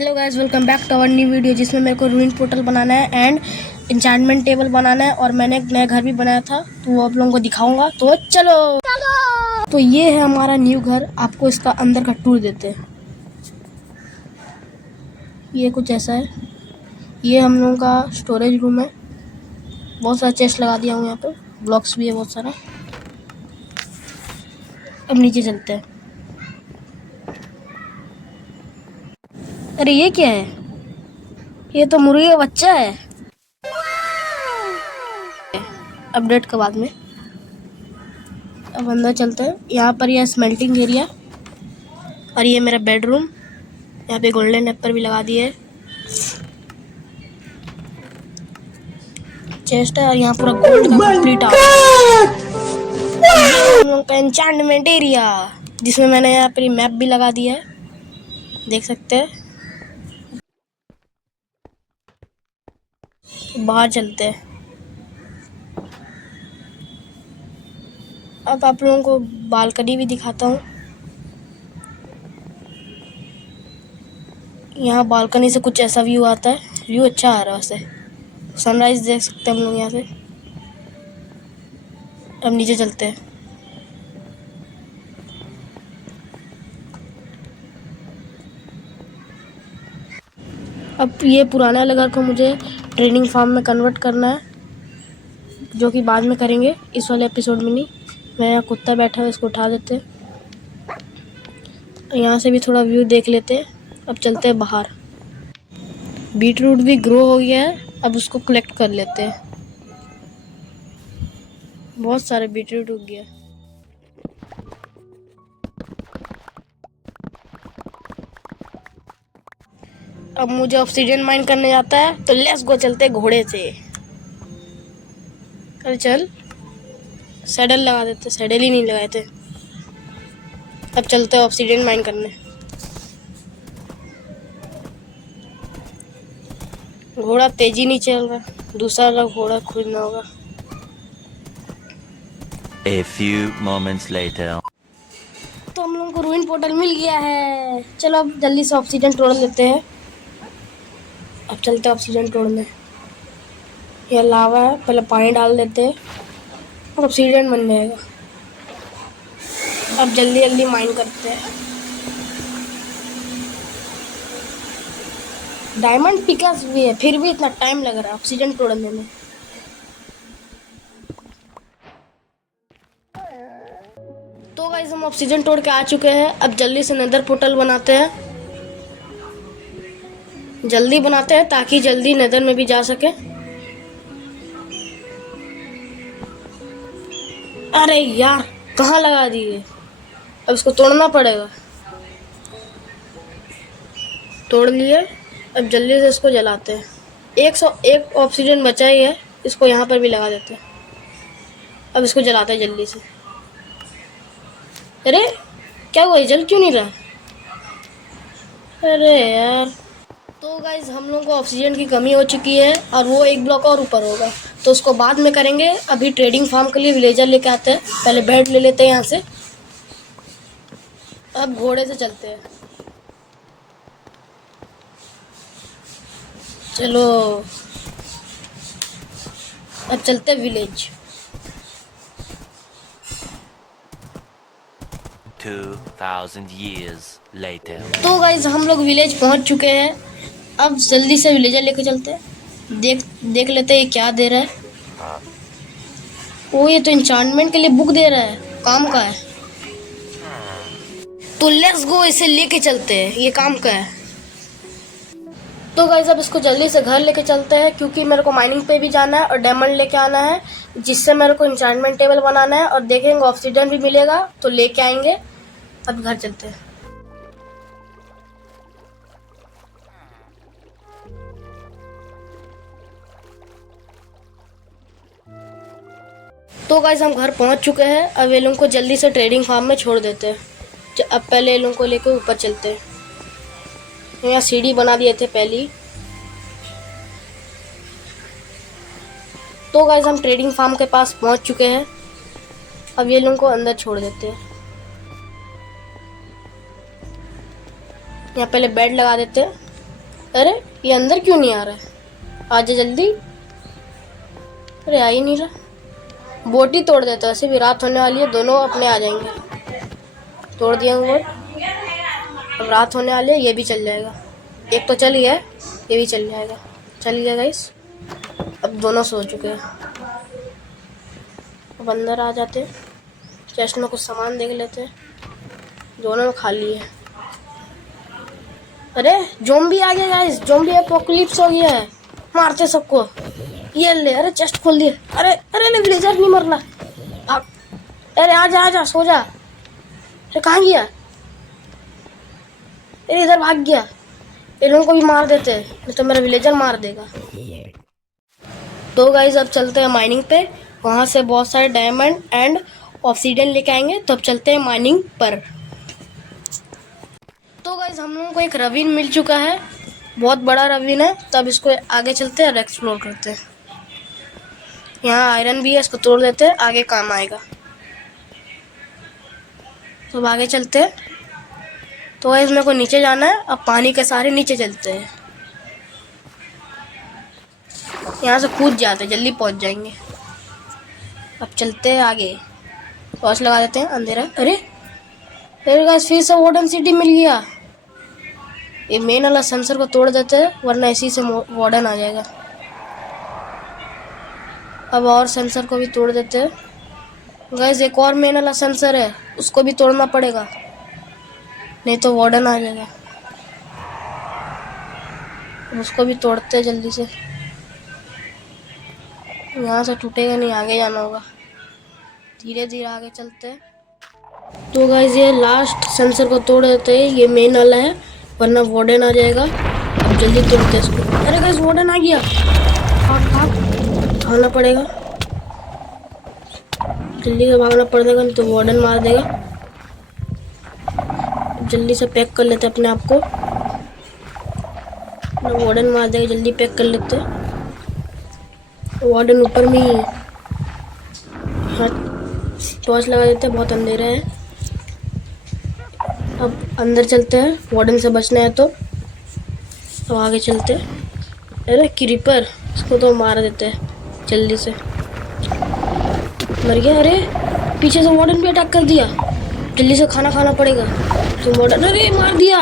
Hello guys, welcome back to our new video जिसमें मेरे को रूइन पोर्टल बनाना है एंड एन्चेंटमेंट टेबल बनाना है और मैंने एक नया घर भी बनाया था तो वो आप लोगों को दिखाऊंगा। तो चलो। तो ये है हमारा न्यू घर। आपको इसका अंदर का टूर देते हैं। ये कुछ ऐसा है। ये हम लोगों का स्टोरेज रूम है। बहुत सारा चेस्ट लगा दिया हूँ यहाँ पे। ब्लॉक्स भी है बहुत सारा। अब नीचे चलते हैं। अरे ये क्या है? ये तो मुर्गी का बच्चा है। अपडेट के बाद में अब अंदर चलते हैं। यहाँ पर यह स्मेल्टिंग एरिया और ये मेरा बेडरूम। यहाँ पे गोल्डन एप्पल भी लगा दिए। चेस्ट है और यहाँ पूरा गोल्ड का कंप्लीट आ का एन्चेंटमेंट एरिया जिसमें मैंने यहाँ पर मैप भी लगा दिया है, देख सकते हैं। बाहर चलते हैं। अब आप लोगों को बालकनी भी दिखाता हूँ। यहाँ बालकनी से कुछ ऐसा व्यू आता है। व्यू अच्छा आ रहा है वैसे। सनराइज देख सकते हैं हम लोग यहाँ से। अब नीचे चलते हैं। अब ये पुराने वाले घर को मुझे ट्रेनिंग फार्म में कन्वर्ट करना है, जो कि बाद में करेंगे, इस वाले एपिसोड में नहीं। मैं यहाँ कुत्ता बैठा है, इसको उठा देते हैं। यहाँ से भी थोड़ा व्यू देख लेते हैं। अब चलते हैं बाहर। बीट रूट भी ग्रो हो गया है, अब उसको कलेक्ट कर लेते हैं। बहुत सारे बीट रूट उग गया। अब मुझे ऑब्सीडियन माइन करने जाता है तो लेट्स गो, चलते घोड़े से। चल सैडल लगा देते। सैडल ही नहीं लगाए थे। अब चलते हैं ऑब्सीडियन माइन करने। घोड़ा तेजी नहीं चल रहा, दूसरा घोड़ा खोजना होगा। A few moments later. तो हम लोगों को रूइन पोर्टल मिल गया है। चलो अब जल्दी से ऑब्सीडियन तोड़ लेते हैं। अब चलते हैं ऑब्सीडियन तोड़ने। यह लावा है, पहले पानी डाल देते हैं और ऑब्सीडियन बन जाएगा। अब जल्दी जल्दी माइन करते हैं। डायमंड पिकअप भी है, फिर भी इतना टाइम लग रहा है ऑब्सीडियन तोड़ने में। तो गाइस हम ऑब्सीडियन तोड़ के आ चुके हैं। अब जल्दी से नेदर पोर्टल बनाते हैं। जल्दी बनाते हैं ताकि जल्दी नेदर में भी जा सके। अरे यार, कहाँ लगा दिए? अब इसको तोड़ना पड़ेगा। तोड़ लिए। अब जल्दी से इसको जलाते हैं। 101 ऑब्सीडियन बचा ही है, इसको यहाँ पर भी लगा देते हैं। अब इसको जलाते हैं जल्दी से। अरे क्या हुआ, जल क्यों नहीं रहा? अरे यार। तो गाइज हम लोगों को ऑक्सीजन की कमी हो चुकी है और वो एक ब्लॉक और ऊपर होगा, तो उसको बाद में करेंगे। अभी ट्रेडिंग फार्म के लिए विलेजर लेके आते हैं। पहले बेड ले लेते हैं यहाँ से। अब घोड़े से चलते हैं। चलो अब चलते हैं विलेज। 2000 years later. तो गाइज हम लोग विलेज पहुंच चुके हैं। अब जल्दी से विलेजर लेके चलते हैं। देख लेते हैं ये क्या दे रहा है। ओ, ये तो एन्चेंटमेंट के लिए बुक दे रहा है, काम का है। तो लेट्स गो, इसे लेके चलते हैं, ये काम का है। तो गाइस अब इसको जल्दी से घर लेके चलते हैं, क्योंकि मेरे को माइनिंग पे भी जाना है और डायमंड लेके आना है, जिससे मेरे को एन्चेंटमेंट टेबल बनाना है। और देखेंगे ऑब्सीडियन भी मिलेगा तो लेके आएंगे। अब घर चलते हैं। तो गाइस हम घर पहुंच चुके हैं। अब ये लोगों को जल्दी से ट्रेडिंग फार्म में छोड़ देते हैं। अब पहले ये लोगों को लेकर ऊपर चलते हैं। यहाँ सीढ़ी बना दिए थे पहले। तो गाइस हम ट्रेडिंग फार्म के पास पहुंच चुके हैं। अब ये लोगों को अंदर छोड़ देते हैं। यहाँ पहले बेड लगा देते हैं। अरे ये अंदर क्यों नहीं आ रहा है? आजा जल्दी। अरे आ ही नहीं रहा। बोट ही तोड़ देता है, वैसे भी रात होने वाली है, दोनों अपने आ जाएंगे। तोड़ दिया बोट। अब रात होने वाली है, ये भी चल जाएगा। एक तो चल गया, ये भी चल जाएगा। चल गया गाइस। अब दोनों सो चुके हैं। अब अंदर आ जाते, चेस्ट में कुछ सामान देख लेते। दोनों खाली है। अरे ज़ॉम्बी आ गया गाइस, ज़ॉम्बी एपोकलिप्स हो गया है। मारते सबको। ये ले, अरे चेस्ट खोल दिए। अरे अरे ले, विलेजर नहीं मरना। भाग। अरे आजा आजा, सो जा। अरे कहाँ गया? अरे इधर भाग गया। इन लोगों को भी मार देते, नहीं तो मेरा विलेजर मार देगा। तो गाइस अब चलते हैं माइनिंग पे। वहाँ से बहुत सारे डायमंड एंड ऑब्सीडियन लेके आएंगे, तो अब चलते हैं माइनिंग पर। तो गाइस हम लोगों को एक रवीन मिल चुका है, बहुत बड़ा रवीन है। तब इसको आगे चलते हैं और एक्सप्लोर करते हैं। यहाँ आयरन भी है, इसको तोड़ देते हैं, आगे काम आएगा। तो अब आगे चलते हैं। तो गाइस मेरे को नीचे जाना है, अब पानी के सहारे नीचे चलते हैं। यहाँ से कूद जाते हैं, जल्दी पहुँच जाएंगे। अब चलते हैं आगे। टॉर्च लगा देते हैं, अंधेरा। अरे अरे गाइस फिर से वार्डन सिटी मिल गया। ये मेन वाला सेंसर को तोड़ देते हैं, वरना इसी से वार्डन आ जाएगा। अब और सेंसर को भी तोड़ देते हैं। गाइस एक और मेन वाला सेंसर है, उसको भी तोड़ना पड़ेगा, नहीं तो वार्डन आ जाएगा। उसको भी तोड़ते हैं जल्दी से। यहाँ से टूटेगा नहीं, आगे जाना होगा। धीरे धीरे आगे चलते हैं। तो गाइस ये लास्ट सेंसर को तोड़ देते हैं, ये मेन वाला है, वरना वार्डन आ जाएगा। अब जल्दी तोड़ते हैं इसको। अरे गाइस वार्डन आ गया। भाग भाग, भागना पड़ेगा, जल्दी से भागना पड़ेगा, नहीं तो वार्डन मार देगा। जल्दी से पैक कर लेते अपने आप को, वार्डन मार देगा। जल्दी पैक कर लेते। वार्डन ऊपर में ही। हाँ टॉर्च लगा देते, बहुत अंधेरा है। अब अंदर चलते हैं, वार्डन से बचना है तो। अब आगे चलते हैं। अरे क्रीपर, इसको तो मार देते हैं जल्दी से। मर गया। अरे पीछे से वार्डन भी अटैक कर दिया, जल्दी से खाना खाना पड़ेगा। तो वार्डन, अरे मार दिया।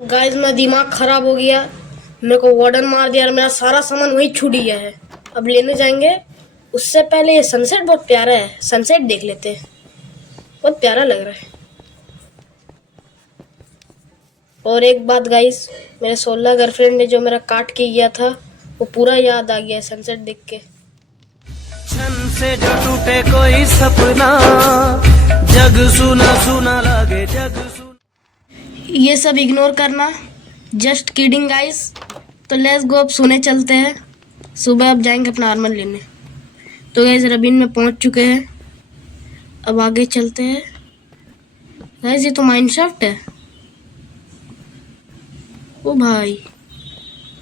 गाइस मेरा दिमाग खराब हो गया, मेरे को वार्डन मार दिया और मेरा सारा सामान वही छूट गया है। अब लेने जाएंगे, उससे पहले ये सनसेट बहुत प्यारा है, सनसेट देख लेते हैं, बहुत प्यारा लग रहा है। और एक बात गाइस, मेरे 16 गर्लफ्रेंड ने जो मेरा काट के गया था, वो पूरा याद आ गया सनसेट देख के। छन से जो टूटे कोई सपना, जग सुना सुना लगे, जग सुना। ये सब इग्नोर करना, जस्ट किडिंग गाइस। तो लेट्स गो, अब सोने चलते हैं। सुबह अब जाएंगे अपना आर्मर लेने। तो गाइस रबीन में पहुंच चुके हैं, अब आगे चलते हैं। गाइस ये तो माइनशाफ्ट है। ओ भाई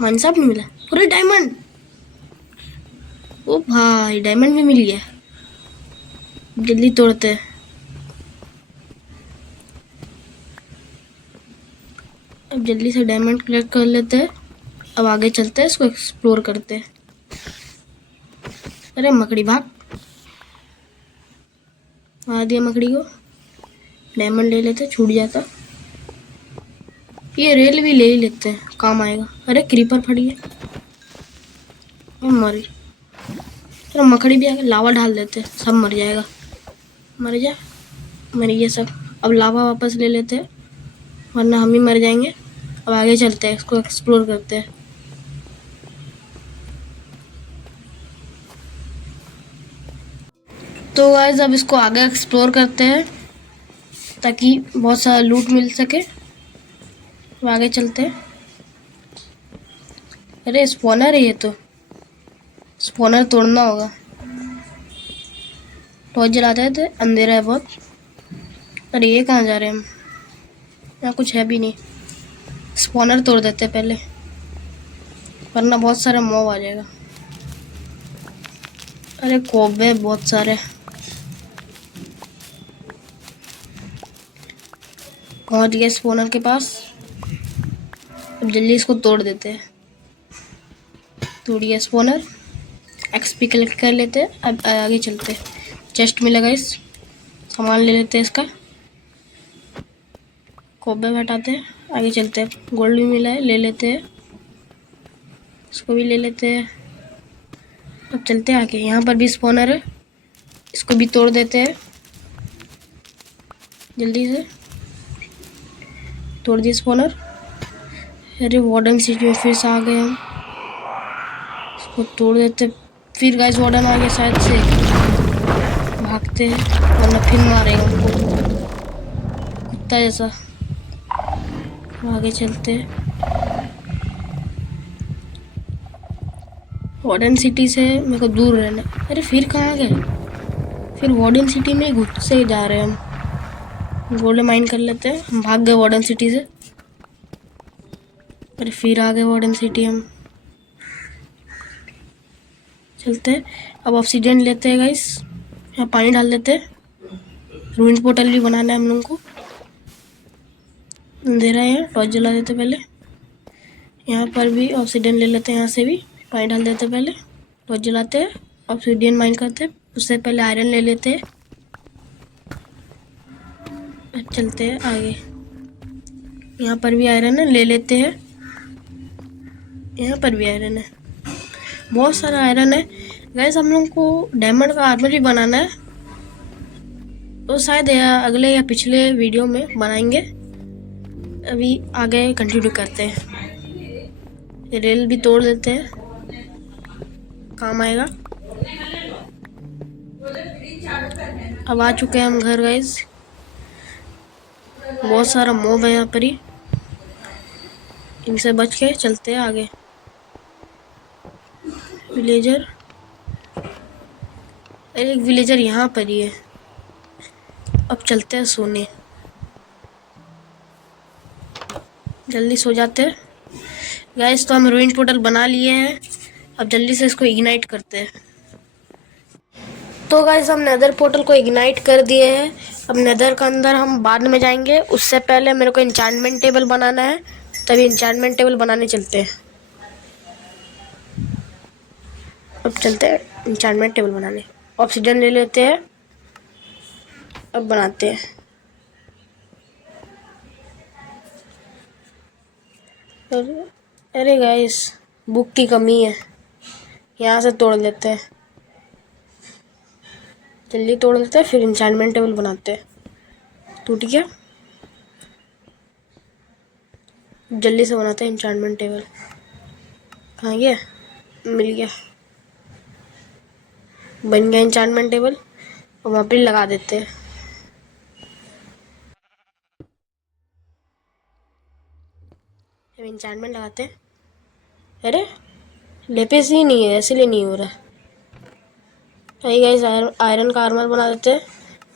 माइनशाफ्ट नहीं मिला, पूरे डायमंड। ओ भाई डायमंड भी मिल गया, जल्दी तोड़ते हैं। अब जल्दी से डायमंड कलेक्ट कर लेते हैं। अब आगे चलते हैं, इसको एक्सप्लोर करते हैं। अरे मकड़ी भाग, मार दिया मकड़ी को। डायमंड ले लेते, छूट जाता। ये रेल भी ले ही लेते हैं, काम आएगा। अरे क्रीपर फट गया, मर। अरे मकड़ी भी आके लावा डाल देते, सब मर जाएगा। मर जा, मर गया सब। अब लावा वापस ले लेते हैं, वरना हम ही मर जाएंगे। अब आगे चलते हैं, इसको एक्सप्लोर करते हैं। तो गाइस अब इसको आगे एक्सप्लोर करते हैं, ताकि बहुत सारा लूट मिल सके। अब आगे चलते हैं। अरे स्पॉनर है ये तो, स्पॉनर तोड़ना होगा। टॉर्च जलाते हैं, तो अंधेरा है बहुत। अरे ये कहाँ जा रहे हैं हम, यहाँ कुछ है भी नहीं। स्पॉनर तोड़ देते हैं पहले, वरना बहुत सारे मॉब आ जाएगा। अरे कोबे बहुत सारे। पहुंच गए स्पॉनर के पास। अब जल्दी इसको तोड़ देते हैं। तोड़िए स्पॉनर, एक्सपी कलेक्ट कर लेते हैं। अब आगे चलते हैं। चेस्ट मिलेगा, इस सामान ले लेते हैं इसका। कोबे हटाते हैं, आगे चलते हैं। गोल्ड भी मिला है, ले लेते हैं। इसको भी ले लेते हैं। अब चलते हैं आगे। यहाँ पर भी स्पॉनर है, इसको भी तोड़ देते हैं जल्दी से। तोड़ दिए स्पॉनर। अरे वार्डन सिटी में फिर से आ गए हम। इसको तोड़ देते। फिर गाइस वार्डन आ गया शायद से। भागते हैं वरना फिर मारेगा हमको कुत्ता जैसा। आगे चलते हैं। वार्डन सिटी से मेरे को दूर रहना। अरे फिर कहाँ गए? फिर वार्डन सिटी में घुस से जा रहे हैं हम। गोल्ड माइन कर लेते हैं। हम भाग गए वार्डन सिटी से। अरे फिर आ गए वार्डन सिटी हम। चलते हैं। अब ऑक्सीजन लेते हैं गाइस। यहाँ पानी डाल देते हैं। रूइन पोर्टल भी बनाना है हम लोगों को। अंधेरा है, टॉर्च जला देते पहले। यहाँ पर भी ऑक्सीजन ले लेते हैं। यहाँ से भी पानी डाल देते पहले। टॉर्च जलाते हैं, ऑक्सीजन माइन करते हैं। उससे पहले आयरन ले लेते हैं। अब चलते हैं आगे। यहाँ पर भी आयरन है, ले लेते हैं। यहाँ पर भी आयरन है, बहुत सारा आयरन है गाइस। हम लोग को डायमंड का आर्मर भी बनाना है, तो शायद अगले या पिछले वीडियो में बनाएंगे। अभी आगे कंटिन्यू करते हैं। ये रेल भी तोड़ देते हैं, काम आएगा। अब आ चुके हैं हम घर गाइस। बहुत सारा मॉब है यहाँ पर ही, इनसे बच के चलते हैं आगे। विलेजर, अरे एक विलेजर यहाँ पर ही है। अब चलते हैं सोने, जल्दी सो जाते हैं गाइस। तो हम रूइन पोर्टल बना लिए हैं। अब जल्दी से इसको इग्नाइट करते हैं। तो गाइस हम नेदर पोर्टल को इग्नाइट कर दिए हैं। अब नेदर का अंदर हम बाद में जाएंगे, उससे पहले मेरे को एन्चांटमेंट टेबल बनाना है। तभी एन्चांटमेंट टेबल बनाने चलते हैं। अब चलते हैं एन्चांटमेंट टेबल बनाने। ऑक्सीजन ले लेते हैं, अब बनाते हैं। अरे गाइस बुक की कमी है, यहाँ से तोड़ लेते हैं। जल्दी तोड़ लेते हैं, फिर एन्चांटमेंट टेबल बनाते हैं। टूट गया, जल्दी से बनाते हैं एन्चांटमेंट टेबल। कहाँ गया? मिल गया, बन गया एन्चांटमेंट टेबल। और वहाँ पे लगा देते हैं। एन्चांटमेंट लगाते हैं। अरे लेपिस ही नहीं है, इसलिए नहीं हो रहा। तो गाइस आयरन का आर्मर बना देते हैं।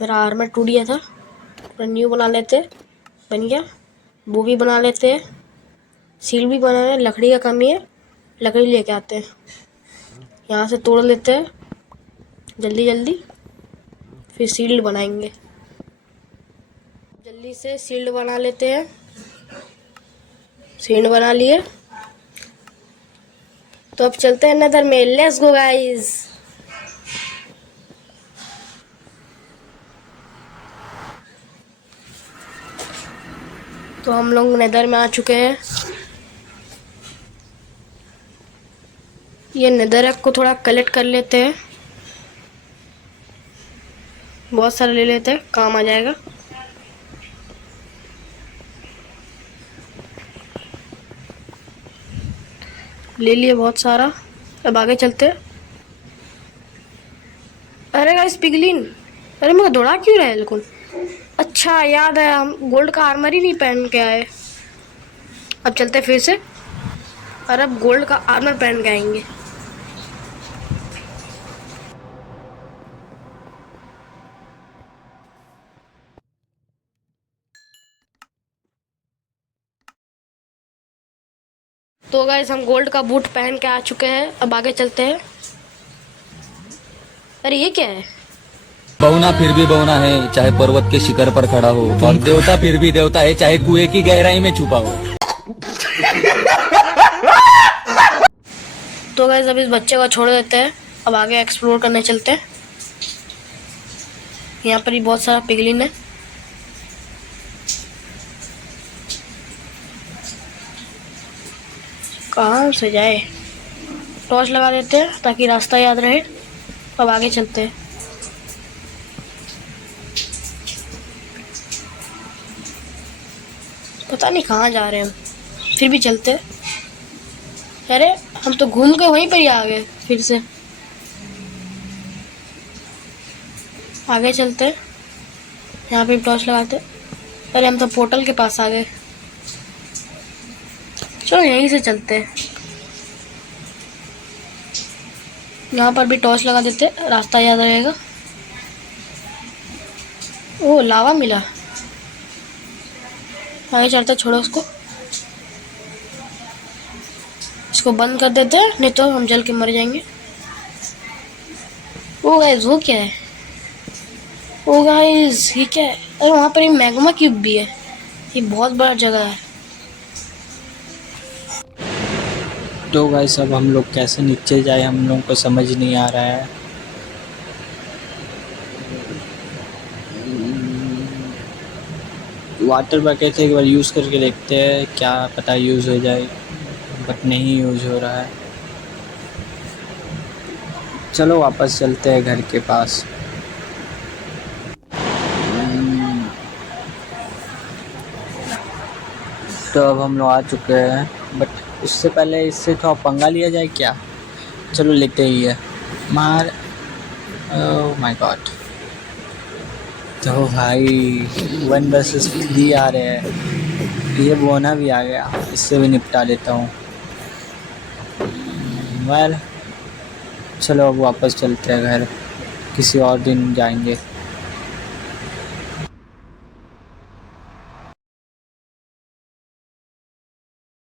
मेरा आर्मर टूट गया था, थोड़ा न्यू बना लेते हैं। बन गया। वो भी बना लेते हैं। सील भी बनाना है, लकड़ी का कमी है, लकड़ी लेके आते हैं। यहाँ से तोड़ लेते हैं जल्दी जल्दी, फिर सील्ड बनाएंगे। जल्दी से सील्ड बना लेते हैं। सील्ड बना लिए, तो अब चलते हैं नेदर में। Let's go guys. तो हम लोग नेदर में आ चुके हैं। ये नेदर को थोड़ा कलेक्ट कर लेते हैं, बहुत सारा ले लेते हैं, काम आ जाएगा। ले लिए बहुत सारा। अब आगे चलते हैं। अरे गाइस पिगलिन, अरे मैं दौड़ा क्यों रहा है? लेकिन अच्छा याद है, हम गोल्ड का आर्मर ही नहीं पहन के आए। अब चलते फिर से, और अब गोल्ड का आर्मर पहन के आएंगे। तो गाइस हम गोल्ड का बूट पहन के आ चुके हैं। अब आगे चलते हैं। अरे ये क्या है? बौना फिर भी बौना है, चाहे पर्वत के शिखर पर खड़ा हो, और देवता फिर भी देवता है, चाहे कुएं की गहराई में छुपा हो। तो गाइस अब इस बच्चे को छोड़ देते हैं, अब आगे एक्सप्लोर करने चलते हैं। यहाँ पर ही बहुत सारा पिगलिन है। कहाँ से जाए? टॉर्च लगा देते हैं ताकि रास्ता याद रहे। अब आगे चलते हैं। पता नहीं कहाँ जा रहे हैं हम, फिर भी चलते हैं। अरे हम तो घूम के वहीं पर ही आ गए, फिर से आगे चलते हैं। यहाँ पे टॉर्च लगाते। अरे हम तो पोर्टल के पास आ गए। चलो यहीं से चलते हैं। यहाँ पर भी टॉर्च लगा देते, रास्ता याद रहेगा। ओ लावा मिला। आगे चलते, छोड़ो उसको। इसको बंद कर देते हैं, नहीं तो हम जल के मर जाएंगे। ओ गाइस वो क्या है? ओ गाइस ये क्या है? अरे वहाँ पर ये मैग्मा क्यूब भी है। ये बहुत बड़ा जगह है। तो गाइस अब हम लोग कैसे नीचे जाए हम लोगों को समझ नहीं आ रहा है। वाटर बकेट एक बार यूज़ करके देखते हैं, क्या पता यूज़ हो जाए, बट नहीं यूज़ हो रहा है। चलो वापस चलते हैं घर के पास। तो अब हम लोग आ चुके हैं, बट उससे पहले इससे थोड़ा पंगा लिया जाए क्या? चलो लेते ही है मार। Oh my God. तो भाई 1 वर्सेस 3 आ रहे हैं। ये बोना भी आ गया, इससे भी निपटा लेता हूँ। वेल चलो अब वापस चलते हैं घर, किसी और दिन जाएंगे।